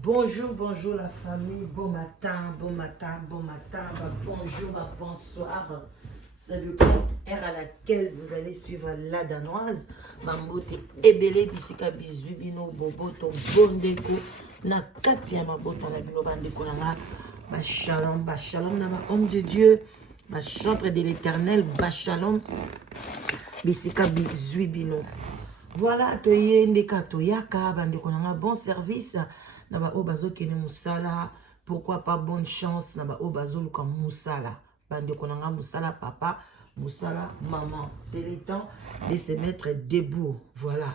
Bonjour, bonjour la famille, bon matin, bon matin, bon matin, bonjour, bonsoir. C'est le compte R à laquelle vous allez suivre la danoise. Mambote ebele bisika bizu bino boboto bondeko na katia mabota na bino bandeko na ba shalom na ba homme de Dieu, ba chantre de l'Éternel, ba shalom bisika bizu bino. Voilà, toye ndeka toyaka bandeko na bon service. Naba obazo kene musala, pourquoi pas bonne chance naba obazo luka musala. Bande konanga musala papa, musala maman. C'est le temps de se mettre debout. Voilà.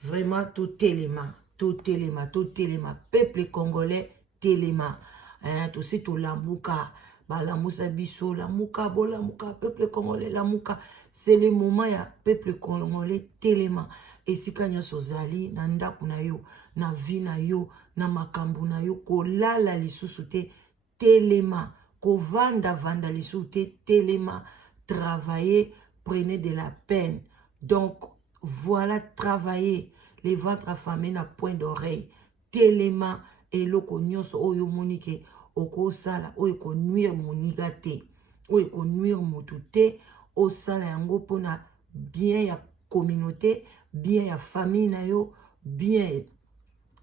Vraiment tout téléma, tout téléma, tout téléma. Peuple congolais téléma. Hein, tout c'est tout lambuka. Ba la musa biso, la muka, bo la muka, peuple congolais la muka. C'est le moment ya peuple congolais téléma. Et si kanyo sozali na ndaku na yo, na vie na yo, na makambu na yo, ko lala lisusu te telema, ko vanda lisusu te telema, travailler, prenez de la peine. Donc voilà, travailler, les ventres affamés na point d'oreille, telema, et loko nyonso oyo monike, oko sala, oyo ko nuire moniga te, oyo ko nuire motu te, o sala yango pona bien ya communauté, bien ya famille na yo, bien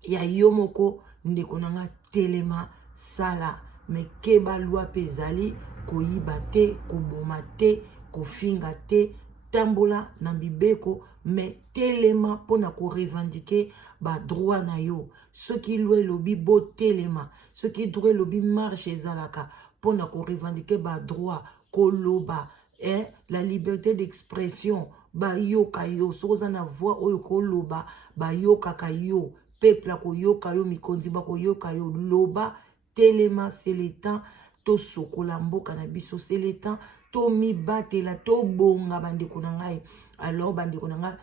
ya yo moko ndeko nanga telema sala. Me keba lwa pezali koyiba te, koboma te, kofinga te, tambola na bibeko, me telema pona ko revendiquer ba droit na yo. Ce qui loué lobi bo telema, ce qui droit lobi marche ezalaka pona ko revendiquer ba droit koloba, la liberté d'expression. Ba yoka yo, soza na voix oyo koloba, ba yoka ka yo, peuple ko yoka yo, mikonzi ba ko yoka yo, loba, telema, c'est le temps, to sokola mboka na biso, c'est le temps, to mi batela, to bonga bandeko na ngai. Alors bandeko na ngai,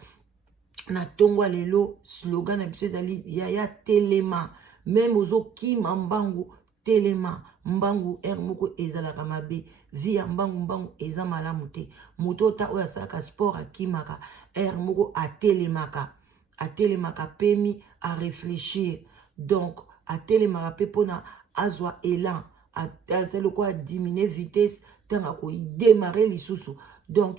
na tongwa lelo, slogan na biso ezali, yaya telema, même ozo kima mbangu, telema, mbangu moko ezalaka mabe, via mbangu eza malamu te. Moto ta oya saka sport akimaka, moko atelemaka pemi a réfléchir. Donc atelemaka pe pona azwa élan, c'est le quoi diminuer vitesse tanga ko démarrer lisusu. Donc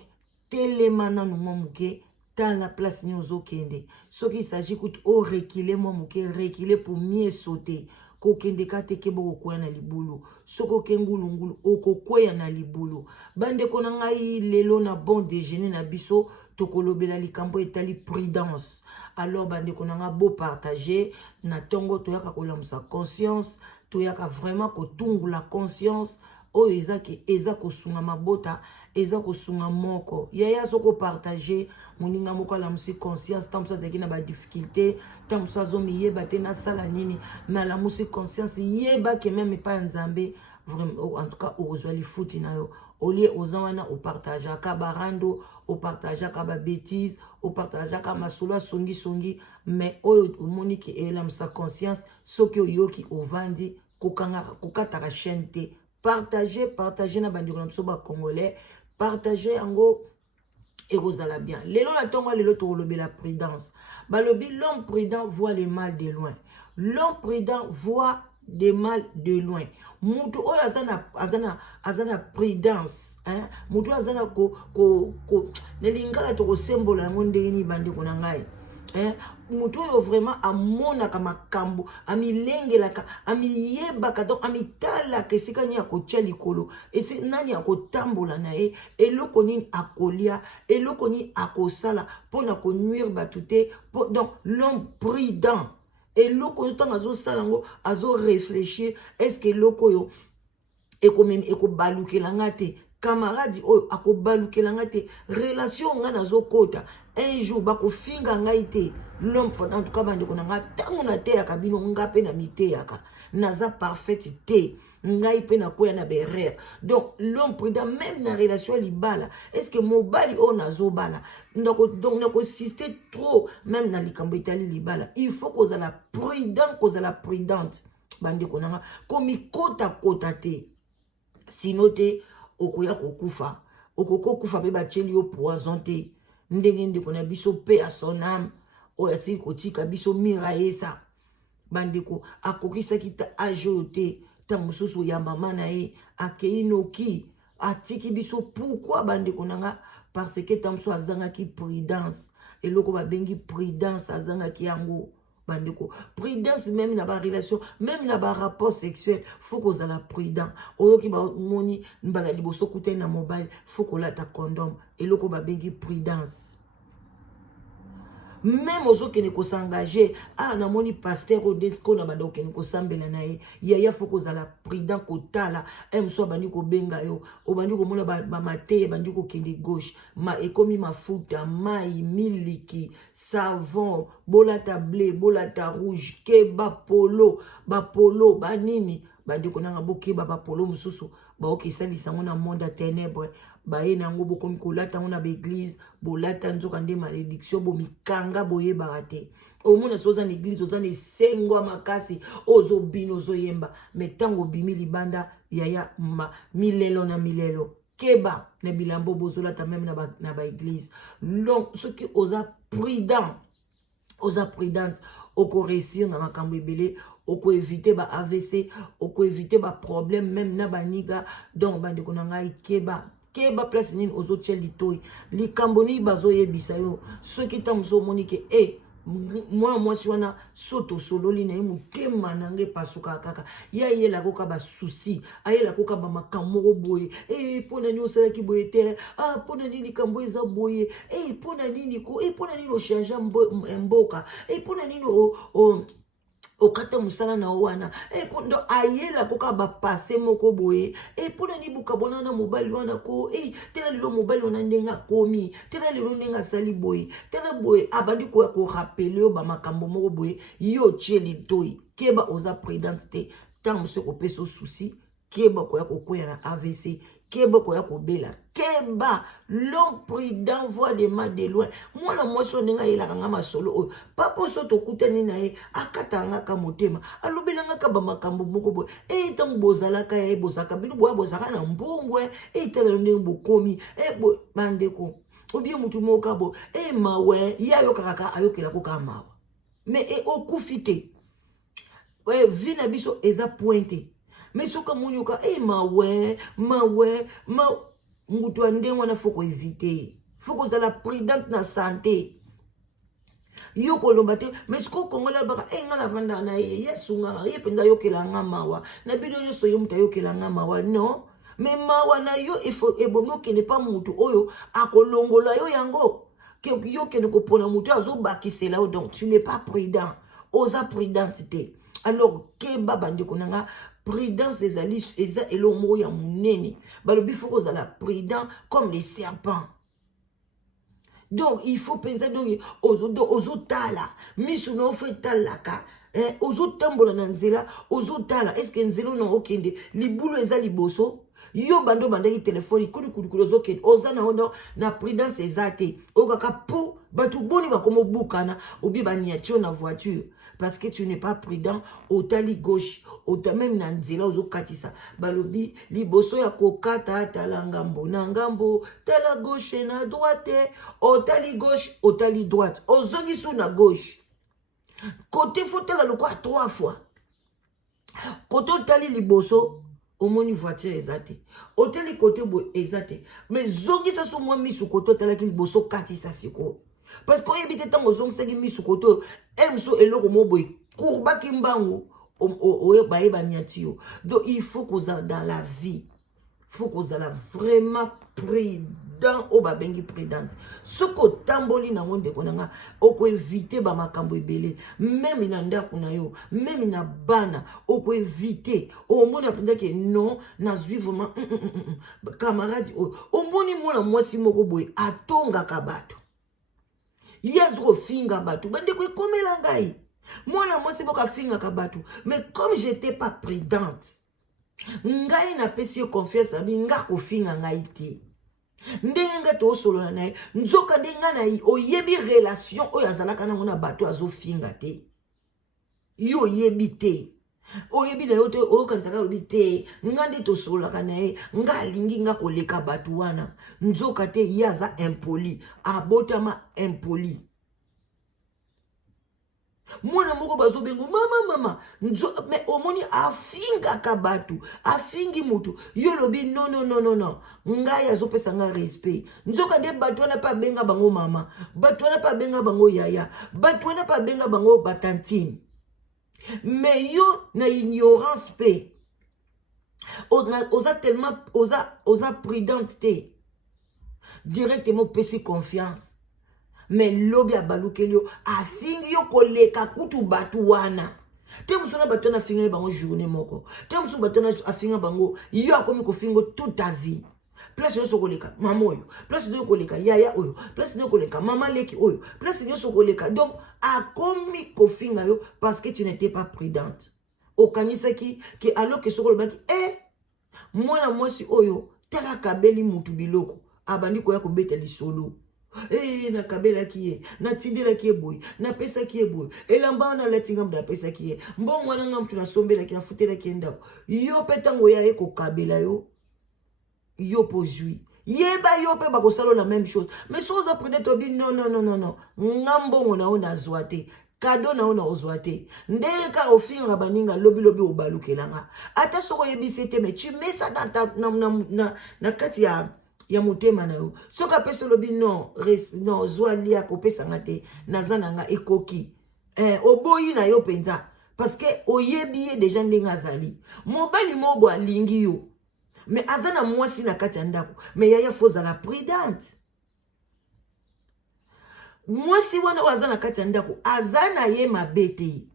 telema nanu momuke dans la place nyozo kende. Ce qui s'agit coûte au reculer momuke, reculer pour mieux sauter. Ko kende kate kebo ko na libulu, soko kengulungulu oko koya na libulu. Bande ko na ngai lelo na bon déjeuner na biso to kolobela likambo etali prudence. Alors bande ko na nga beau partager na tongo to yaka kolamusa conscience, to yaka vraiment ko tungu la conscience o ezaki eza ko sunga mabota, eza ko sunga moko. Yaya soko partager moninga moko la musi conscience tam so zaki na ba difficulté, tam so zomi yeba te na sala nini, mais la musi conscience yeba ke même pas nzambe vraiment, en tout cas ozwali futi na yo. Au lieu ozawana o partager ka barando, o partager ka ba bêtise, o partager ka masolo songi, mais oyo moniki e la musa conscience soki oyoki ovandi kokataka chaîne te. Partager na bandi na biso ba congolais, partager yango ekozala bien. Lelo la tonga lelo to la prudence. Balobi l'homme prudent voit le mal de loin. L'homme prudent voit des mal de loin. Mutu oyo azana prudence, hein? Mutu azana ko nelingala to ko sembola yango ndenge ni bandi ko na ngai. Mutu oyo vraiment amonaka makambo, amilengelaka, amiyebaka, donc amitalaka esika nini akotia likolo, esi nani akotambola na ye, eloko nini akolia, eloko nini akosala pona konuire batu te. Donc l'homme prudent, eloko ntango azosala ngo azo réfléchir, est-ce que eloko yo ekobalukela nga te, camarade oyo akobalukela nga te, relation nga nazokota un jour bakofinga ngai te. L'homme faut en tout cas bande konanga tango na te yakabino nga pe na mite yaka naza parfaite te, ngai pe na koya na berere. Donc l'homme prudent même na relation libala, est-ce que mobali o nazo bala, donc nako sister trop même na likambo itali libala, il faut qu'on la prudent, prudente bande konanga komi kota te, sino te okoya kokufa, okokufa pe bacheli yo poison te. Ndenge ndeko na biso pe à son âme, oya si kotika biso miraesa bandeko akokisa kita ajote ta mususu ya mama na ye akei noki atiki biso pourquoi bandeko nanga parce que ta mususu azangaki prudence eloko babengi prudence azangaki yango bandeko prudence même na ba relation même na ba rapport sexuel faut qu'on la prudent oyoki ba moni mbala liboso kutai na mobile faut qu'on la ta condom eloko babengi prudence. Même aux autres qui ne s'engager, ah, na moni pasteur au desco na bando qui ne s'ambela na ye, ya faut qu'on la prudent kotala, soit bandi ko benga yo, o bandi ko mona ba mate, bandi ko kende gauche, ma ekomi mafuta, mai, miliki, savon, bolata blé, bolata rouge, keba polo, ba nini, bandi ko nanga boke ba polo mususu, ba oki sali sango na monde à ténèbres. Baye nango bokomi kolata ngona ba église bolata nzoka nde malédiction bo mikanga boye barate omona soza na église oza ne sengo makasi ozo bino zo yemba metango bimi libanda yaya milelo na milelo keba na bilambo bozolata même na ba église donc ce qui oza prudent oza prudente oko réussir na makambo ebele oko éviter ba AVC oko éviter ba problème même na baniga donc bande konanga keba place nini ozo tcheli toy likamboni bazo yebisa yo ceux qui tam so monike moi si wana soto sololi na mutema nange pasuka kaka ya yela koka ba souci ayela koka ba makamoko boye pona ni osala ki boye te pona ni likambo eza boye pona nini ko pona ni o changer mboka pona ni okata musala na wana pondo ayela koka ba passé moko boye pona ni buka bona na mobali wana ko tela lilo mobali wana ndenga komi tela lilo ndenga sali boye tela boye abandi ko rappeler ba makambo moko boye yo tcheli toy keba oza prudence te tant monsieur ko peso souci keba ko ya kokwela na AVC keba ko ya kobela keba l'homme prudent voit des mal de loin mwana mwasi ndenga yela nga masolo papa soto kutani na ye akatanga ka motema alobelanga ka ba makambo moko boy tango bozalaka ye bozaka bino boya bozaka na mbongwe tala ndenge bokomi bandeko obie mutu moka bo mawe ya yokaka ayokela ko ka mawa mais okufite vina biso eza pointe mais soka munyoka mawe ngutu ande wana faut ko éviter faut ko la prudente na santé yo ko lomba te mais ko kongola baka ngala vanda na yesu nga ye penda yokela ngamawa na bino nyoso yo muta yokela ngamawa non mais mawa na yo il faut ebongo ke ne pas mutu oyo akolongola yo yango ke yo ke ne ko pona mutu azobakisela donc tu n'es pas prudent oza prudentité alors keba bande konanga prudence eza elomo ya munene balobi faut kozala prudent comme les serpents. Donc il faut penser donc ozotala misu no fait talaka ozotambola na nzela ozotala est-ce que nzela na okende libulu eza liboso yo bando bandaki telefone kuli ozokende oza na ono na prudence ezate okaka pou batu boni bakomo bukana obi baniatio na voiture parce que tu n'es pas prudent otali gauche ota même na nzela ozokatisa balobi liboso ya kokata tala ngambo na ngambo tala gauche na droite otali gauche otali droite ozongi sous na gauche côté fotela loko à 3 fois côté otali liboso omoni voiture ezate otali côté bo ezate mais zongi sa so moi misu côté otala ki liboso katisa siko parce que yebite tango zongi seki misu côté emso eloko moboy courba kimbango oye banyatio. Donc il faut qu'on soit dans la vie. Il faut qu'on soit vraiment prudent au babengi prudente. Ce que tamboli na monde konanga oko éviter ba makambo ebele même inanda kunayo même ina bana oko éviter au mona penda que non na zui vraiment camarade au moni mona mwasi moko boy atonga kabato yazro finga bato bande ko komela ngai. Moi, moi, c'est pas finga kabatu. Mais comme j'étais pas prudente, ngai na pesi confiance na nga ko finga ngai te. Ndenga to solo na nae, nzoka ndenga na oyebi relation oyo azalaka na ngona bato azo finga te. Yo yebi te. Oyebi na yote o kanzaka oyebi te. Ngandi to solo ka nae, nga lingi nga ko leka bato wana. Nzoka te yaza impoli, abotama impoli. Mwana moko bazobengo mama mais omoni afinga kabatu afingi mutu yo lobi non ngai azopesa nga respect nzoka nde bato wana pa benga bango mama bato wana pa benga bango yaya bato wana pa benga bango batantine mais yo na ignorance pe oza tellement oza prudente te directement pesi confiance. Mais lobi abalukeli yo afingi yo koleka kutu batu wana. Te musona batu na finga bango journée moko. Te musu batu na afinga bango yo akomi kofingo toute ta vie. Place yo sokoleka mama oyo, place yo koleka yaya oyo, place yo koleka mama leki oyo, place yo sokoleka. Donc akomi kofinga yo parce que tu n'étais pas prudente. Okanisaki ki alors que sokolobaki mwana mwasi oyo tala kabeli mutu biloko abandi koya kobeta lisolo. Na kabela kiye na tindela kiye boy na pesa kiye boy elamba na latinga mda pesa kiye mbon mwana ngam tuna sombela kiye na futela kiye ndako yo petango ya eko kabela yo pozui yeba yo pe bakosalo la même chose mais so za prendre to bi non ngambo na ona zwate kado na ona ozwate ndeka ofinga baninga lobi obalukelanga ata soko yebisi te mais tu mets ça dans ta na kati ya mutema na yo soka pesa lobi non zwa lia ko pesa ngate nazana nga ekoki oboyi na yo penza parce que oyebi déjà ndenga zali mobali mobo alingi yo mais azana mwasi na kati ndako mais yaya foza la prudente mwasi wana wazana kati ndako azana ye mabete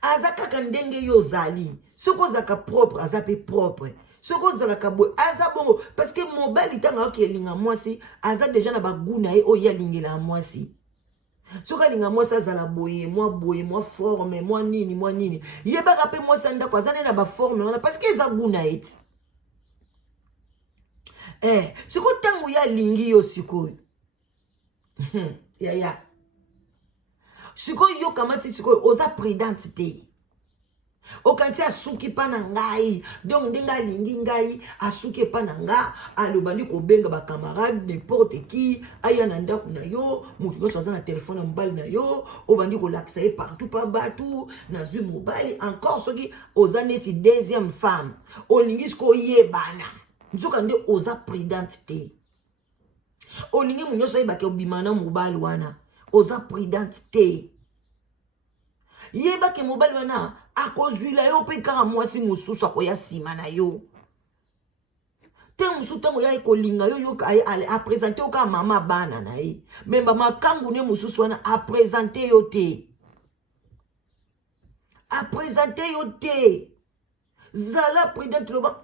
azaka kandenge yo zali soko zaka propre azape propre soko zalaka boy aza bongo parce que mobali tanga okelinga mwasi aza déjà na baguna e oya lingela mwasi soka linga mwasi azala boye moi forme moi nini yebaka pe mwasi ndako azana na ba forme wana parce que eza guna eti soko tango ya lingi yo sikoyo ya sikoyo yo kamati sikoyo oza prudente te okanti asuki pa na ngai donc ndenga lingi ngai asuki pa na nga alobandi kobenga ba camarade n'importe qui aya na ndako na yo mutu yo soza na téléphone mobile na yo obandi ko lakisa ye partout pa batu na zui mobile encore soki oza neti deuxième femme olingi sko yebana nzoka nde oza prudente te olingi munyoso yebake obimana mobile wana oza prudente te yebake mobile wana akozwila yo pe kaka mwasi mususu akoya sima na yo te musu tango ya ekolinga yo apresente yo kaka mama bana na ye memba makangu ne mususu wana apresente yo te zala prudente loba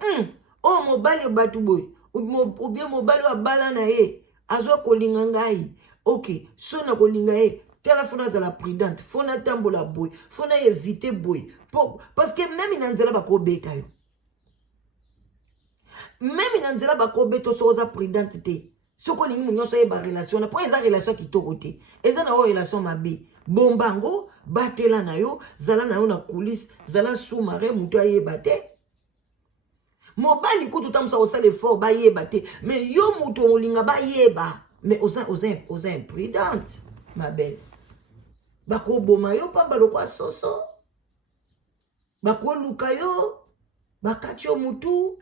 o mobali batu boy ou bien mobali wa bala na ye azwa kolinga ngai ok so na kolinga ye tela fona za la prudente fona tambola boy fona éviter boy parce que même inanzela bako beta yo même inanzela bako beto so za prudente te soko lingi munyoso ye ba relation na po eza relation kitoko te eza na o relation mabe bombango batela na yo zala na yo na coulisse zala sous-marin muto ayeba te mobali kutu tamusa osala effort ba yeba te mais yo muto olinga ba yeba mais oza imprudente ma belle bako boma yo pamba lokwa soso bako luka yo bakati yo mutu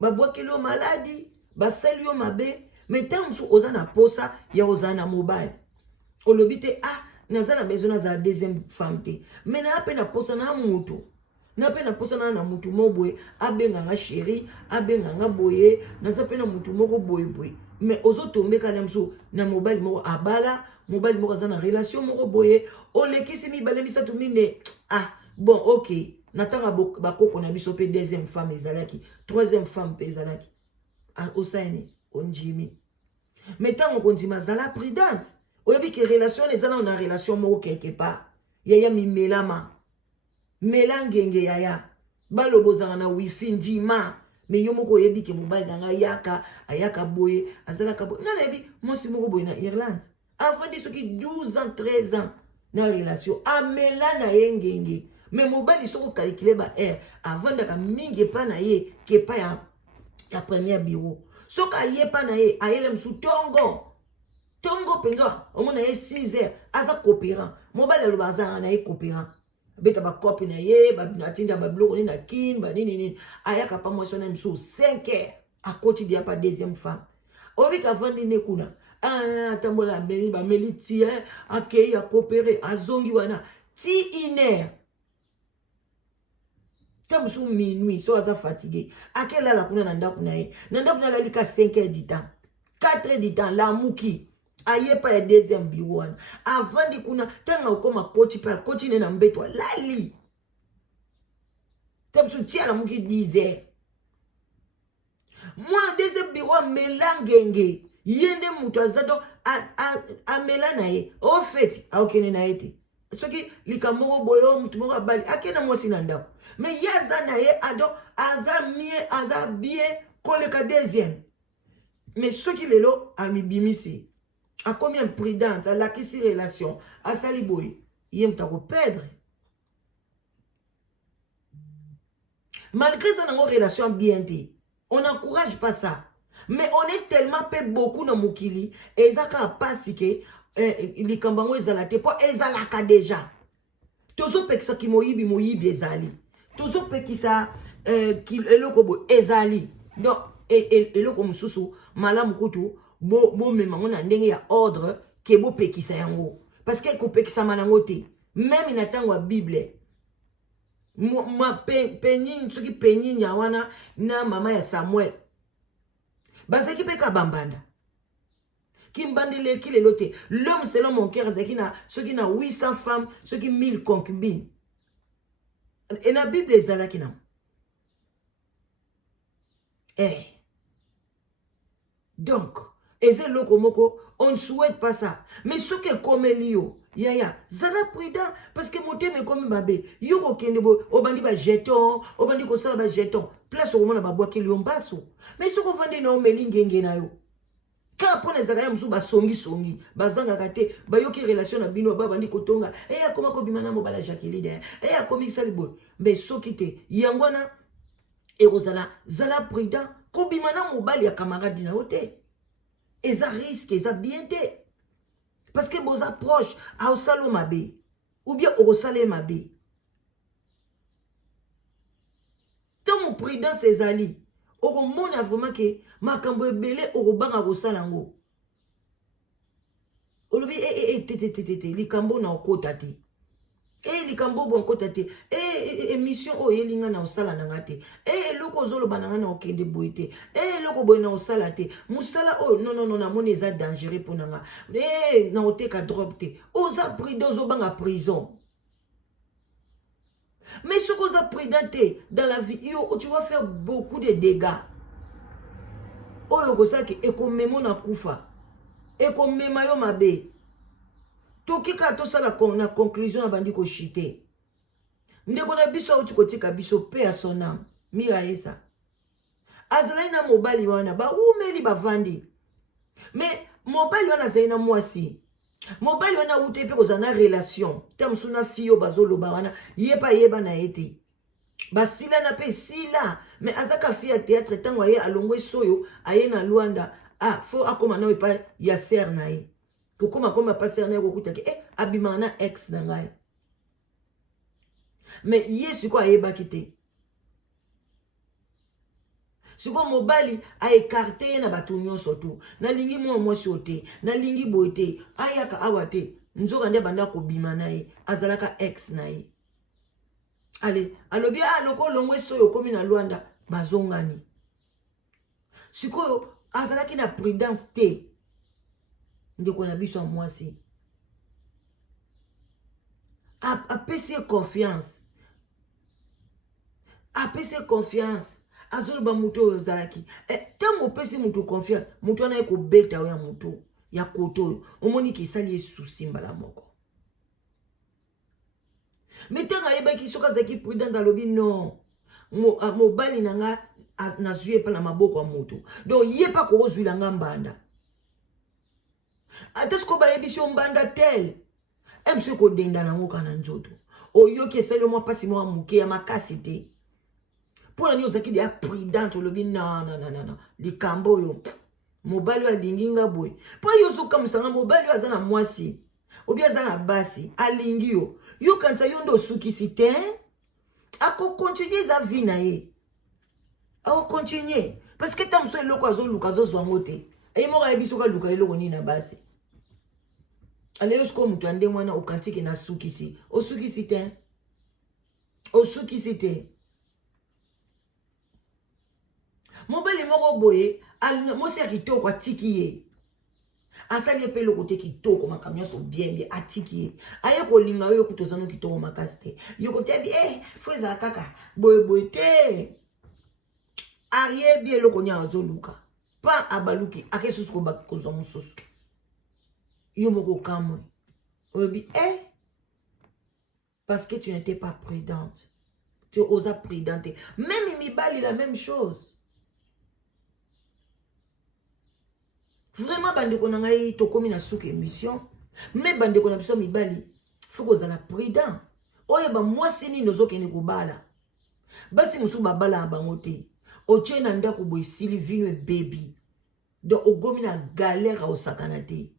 babwaki yo maladi basali yo mabe mais tamusu oza na posa ya oza na mobile olobi te naza na besoin naza deuxième femme te mais na pe na posa na mutu na pe na posa na mutu moboye abenga nga chéri abenga nga boye naza pe na mutu moko boye mais ozo tomber kana mso na mobile moko abala mobile moko za na relation moko boye olekisi mibale misatu mine bon ok natanga bakoko na biso pe deuxième femme ezalaki troisième femme pe ezalaki osani onjimi mais tango konjima zala prudente oyebi ke relation ezala na relation moko quelque part yaya mimelama melangenge yaya balobozanga na wifi njima mais yo moko oyebi ke mobile na nga ayaka boye azalaka boye ngana yebi mosi moko boye na Irlande avant de soki 12 ans 13 ans na relation amela na yengenge mais mobile soko calculer ba air avant daka mingi pa na ye ke pa ya premier bureau soka ye pa na ye ayele msu tongo Tongo penga, au moins 6 heures, aza coopérant. Mobile le bazar na coopérant. Beta ba copie na ye, ba natinda ba bloko ni na kin, ba nini. Ayaka pa mo sona mso 5 heures. À côté dia pas deuxième femme. Obi ka vandi ne kuna. Ah, tambola beli ba meliti akei a coopérer, azongi wana. Ti iner. Tamsu minuit, so aza fatigué. Akela la kuna nanda kuna ye. Nanda kuna la lika 5 heures du temps. 4 heures du temps, la mouki. Aye pa ya deuxième bureau. Avant di kuna, tanga ukoma coach pa, coach ne na mbetwa. Lali. Tamsu tia la mouki 10 heures. Moi, deuxième bureau, melangenge. Yende mutu azado, a melanaye. Au fait, a okene na ete. Soki likamoko boyo mutu moko abali akena mwasi na ndako mais yaza na ye ado aza bien koleka deuxième mais soki lelo amibimisi a combien prudente a lakisi relation a sali boy ye mutako perdre malgré ça nango relation bien te on n'encourage pas ça mais on est tellement peu beaucoup na mukili ezaka pasi ke likambango ezalate po ezalaka deja tozo pekisa ki moyibi ezali tozo pekisa eloko bo ezali donc eloko mususu malamu kutu bo memango na ndenge ya ordre ke bo pekisa yango parce que ko pekisa manango te même na tango ya bible ma penin soki penin ya wana na mama ya Samuel bazaki peka bambanda Kimbandele ki le lote. L'homme selon mon cœur, ceux qui na 800 femmes, ceux qui 1000 concubines. Et la Bible est là qui n'a. Eh. Donc, et c'est le komoko, on ne souhaite pas ça. Mais ce qui est comme Lio, yaya, zala prudent, parce que mon thème est comme babé. Yo kenebo, obandi ba jeton, obandi ko sala ba jeton. Place au moment ba bois ki lion basso. Mais ce qu'on vende na melingenge na yo. Quand on est à la songi, bazanga kate, bayoki relation na bino, babandi kotonga, a comment kobimana mobala Jacqueline, a commis salibo, mais so kite, yangwana, et rosala, zala prudent, kobimana mobali ya camarade na ote. Et ça risque, et ça bien te. Parce que vos approches, à osalo mabe, ou bien au salé mabe. Tant mon prudent ses alliés. Oko mona vraiment que makambo ebele oko banga kosala ngo. Olobi tete likambo na okota te. Likambo bon kota te. Émission o yelinga na osala na ngate. Loko zolo bananga na okende boite. Loko boy na osala te. Musala o non na moni eza dangereux pour nanga. Na oteka drop te. Oza prudent zo banga prison. Mais ce qu'on a présenté dans la vie, tu vas faire beaucoup de dégâts. Oyo kosaki ekomemo na kufa. Ekomema yo mabe. Toki ka to sala na conclusion na bandi ko chite. Ndeko na biso uti kotika biso pe à son âme. Mira esa. Azalai na mobali wana ba umeli bavandi. Mais mobali wana zaina mwasi. Mobile wana ute pe kozana relation tamsuna fiyo bazolo bawana yeba na ete basila na pe sila mais azaka fia théâtre tango ye alongwe soyo aye na Luanda fo akoma na pa ya ser na ye kokoma koma pa ser na ye kokuta ke abimana ex na ngai mais yesu ko ayeba kite siko mobali a écarté na batu nyonso tu na lingi mwasi ote na lingi boite ayaka awate nzoka nde banda ko bima na ye azalaka ex na ye ale alobi loko longwe soyo komi na Luanda bazongani siko azalaki na prudence te ndeko na biso mwasi apesi confiance azolo ba muto zalaki tango pesi muto confiance muto na ko beta ya muto ya koto omoni ki sali souci mbala moko metanga yeba ki soka zaki prudent alobi non mobali nanga na zuye pa na maboko ya muto donc yepa ko ozwila ngambanda atasko ba yebisio mbanda tel emse ko denda na ngoka na njoto oyoki sali mo pasi mo muke ya makasi te. Pour la nous qui est prudente, le bin non. Les cambo yo. mobali alingi nga boye po yo zokamwisanga mobali aza na mwasi obi aza na basi alingi yo kanisa yo nde osukisi te akokontinue eza vi na ye akokontinue parce que ta mosu eloko azoluka azozwango te ye moko ayebi soki aluka eloko nini na basi alelo sikoyo moto ande mwana okantiki na sukisi osukisi te mobali moko boye mosi ya kitoko atiki ye asali pe eloko te kitoko makambo nyonso bien atiki ye aye kolinga yo yokuti ozano kitoko makasi te yokoti abi fo ezala kaka boyeboye te ayebi eloko nia azoluka pa abaluki ake susu kozwa mosusu yo moko okamwe oyebi parce que tu n'étais pas prudente tu osa prudente même mibali la même chose. Vraiment bandeko na ngai tokomi na suki émission mais bandeko na biso mibali faut kozala prudent oyeba mwasi nini ozokende kobala basi mosusu babala bango te otie na ndako boye esili vino ebebi donc ogomi na galère osakana te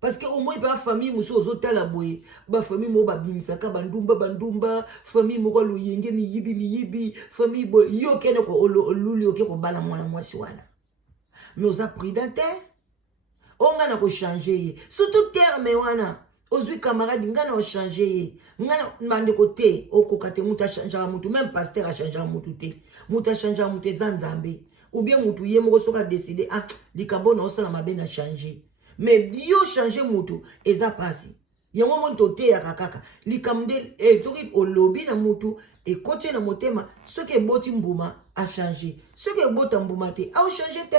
parce que au moins ba famille mosusu ozotala boye ba famille mo babimisaka bandumba famille moko loyenge miyibi famille boye yo kene ko oluli oke ko bala mwana mwasi wana mais oza prudent te onga na ko changer ye surtout terme wana ozwi camarade ngana o changer ye ngana mande côté okoka te muta changer mutu même pasteur a changer mutu te muta changer mutu zanzambe ou bien mutu ye moko soka décider likambo na osala mabe na changer. Mais bio changer mutu eza pasi yango monto te ya kakaka likamde toki olobi na mutu e kote na motema soki eboti mbuma a changer soki ebota mbuma te a changer te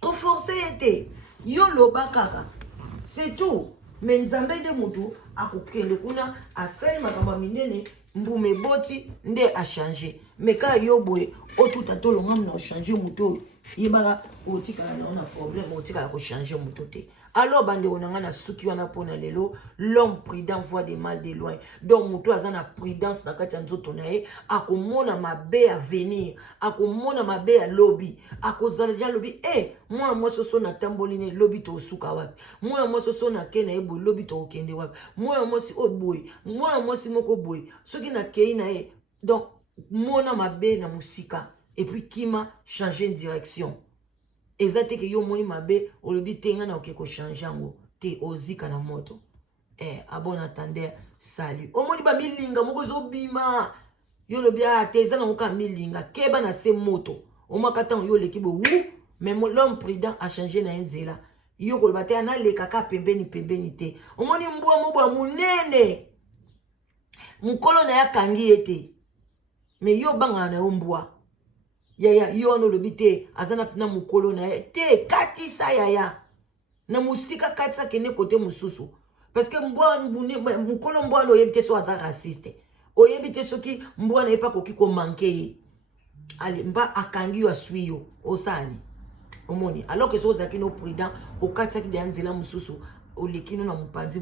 ko forcer te yo loba kaka c'est tout mais nzambe de mutu akokende kuna asali makambo minene mbuma eboti nde a changer mais ka yo boye otuta tolonga na changer mutu yebaka otikala na ona problème otikala ko changer mutu te alors bande onanga na suki wana pona lelo l'homme prudent voit des mal de loin donc mutu azana prudence na kati ya nzoto na ye akomona mabe à venir akomona mabe à lobby akozala ja lobby moi moi soso na tamboline lobby to suka wapi moi moi soso na kena ebo lobby to okende wapi moi moi si oboy moi si moko boy soki na kei na ye donc mona mabe na musika et puis kima changer de direction ezate ke yo moni mabe olobi tenga na okeko changer ngo te ozika na moto abon attendeur salut omoni ba milinga moko zo bima yo lobi te ezana ngoka milinga keba na se moto omakata yo leki bo mais l'homme prudent a changé na nzela yo ko bate ana le kaka pembeni te omoni mbwa mobwa munene mukolo na ya kangi ete mais yo banga na mbwa yaya yo no lobite azana na mukolo na te katisa yaya na musika katisa kene kote mususu parce que mbwa mukolo mbwa no yebite so aza raciste o yebite soki mbwa na epa koki ko manquer ali mba akangi yo aswi yo osani omoni alors que so zaki no prudent o katisa ki nzela mususu o lekino na mupanzi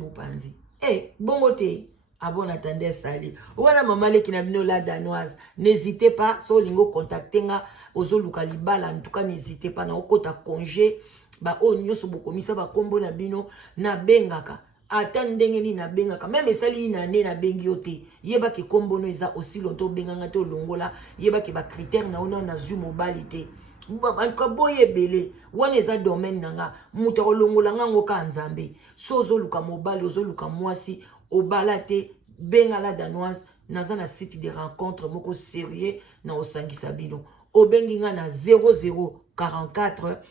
bongo te. Ah bon, attendez, sali. Ouana maman le qui n'a mis la danoise. N'hésitez pas, so lingo contacter nga ozo lukalibala. En tout cas, n'hésitez pas na okota congé. Ba o nyoso bokomisa ba kombo na bino na bengaka. Ata ndenge ni na bengaka. Même sali na ne na bengi yote. Yeba ke kombo no eza aussi longtemps benganga to longola. Yeba ke ba critère na ona na zu mobilité. Ba boye belé. Wana eza domaine nanga. Muta longola nga ngoka nzambe. So ozo luka mobali ozo luka mwasi. Au balate bengala danoise naza na site de rencontre moko sérieux na osangisa bino obenginga na 0044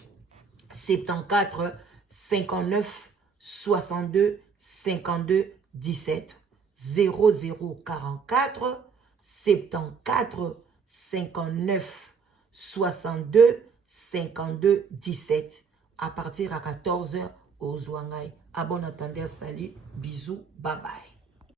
74 59 62 52 17 0044 74 59 62 52 17 à partir à 14h aux Zouangai. À bon attendeur, salut, bisous, bye bye.